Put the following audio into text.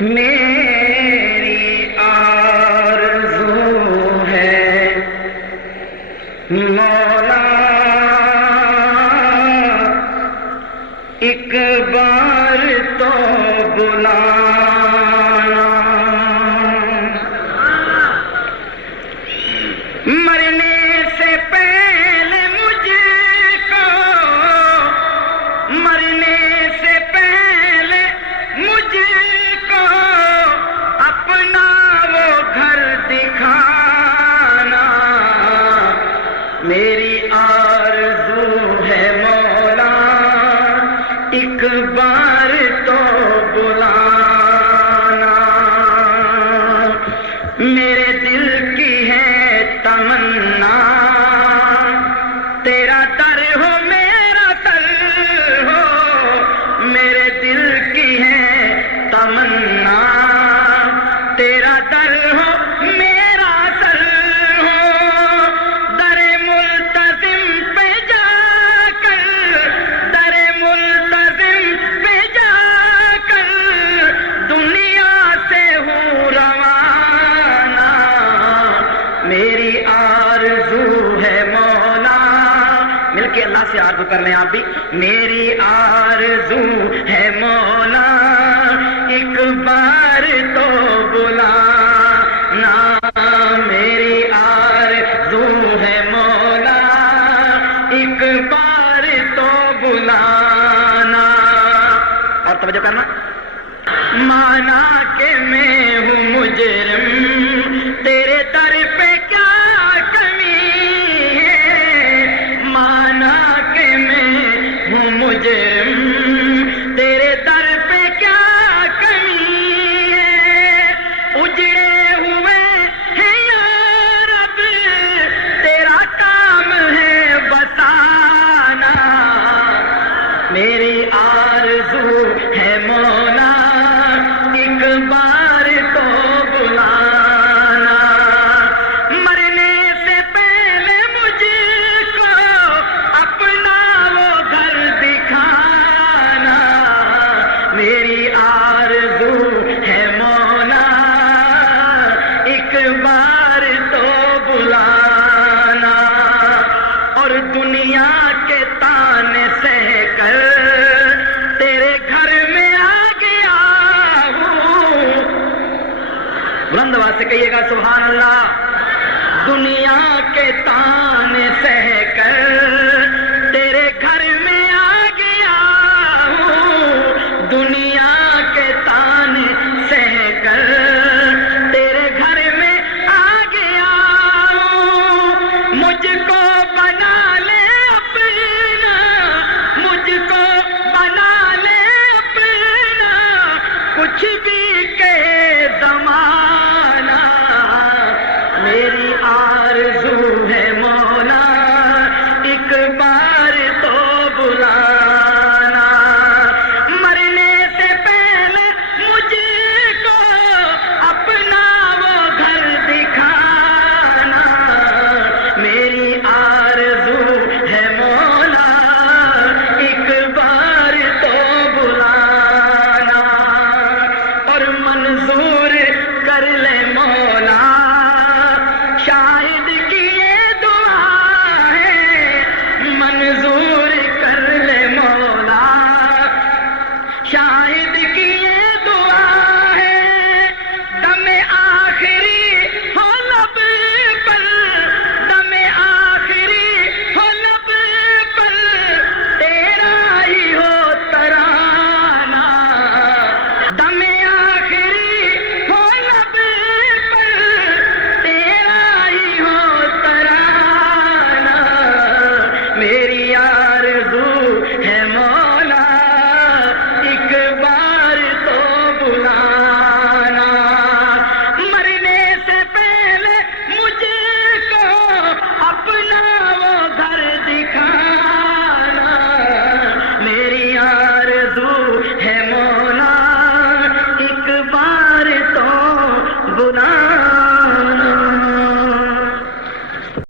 میری آرزو ہے مولا ایک بار تو بلانا، مرنے سے پہلے مجھ کو، مرنے سے پہلے مجھ کو اپنا وہ گھر دکھانا، میری آرزو ہے مولا ایک بار تو بلانا، میرے دل کی ہے تمنا تیرا در ہو میرا سر ہو، میرے دل کی ہے تمنا تیرا در ہو میرا سر ہو، در ملتزم پہ جا کر، در ملتزم پہ جا کر دنیا سے ہوں روانہ، میری آرزو ہے مولا، مل کے اللہ سے عرض کر لیں آپ بھی، میری آرزو ہے مولا ایک بار تو بلانا، میری آرزو ہے مولا ایک بار تو بلانا، اور توجہ کرنا، مانا کہ میں ہوں مجرم تیرے در پہ کیا کمی ہے، مانا کہ میں ہوں مجرم تیرے در پہ کیا کمی ہے، اجڑے ہوئے ہیں یا رب تیرا کام ہے بسانا، میری آرزو ہے مولا ایک بار تو بلانا، مرنے سے پہلے مجھ کو اپنا وہ گھر دکھانا، میری آرزو ہے مولا ایک بار تو بلانا، اور دنیا کے تانے سہ کر تیرے گھر میں آ گیا ہوں، بلند آواز سے کہیے گا سبحان اللہ، دنیا کے تانے سہ کر تیرے گھر میں آ گیا ہوں، دنیا کے تانے سہ کر تیرے گھر میں آ گیا ہوں، مجھ کو بنا لے اپنا، مجھ کو بنا لے اپنا، کچھ بھی کہے زمانہ، میری آرزو ہے مولا ایک بار تو بلانا، مرنے سے پہلے مجھ کو اپنا وہ گھر دکھانا، میری آرزو ہے مولا ایک بار تو بلانا، اور منظور کر لے مولا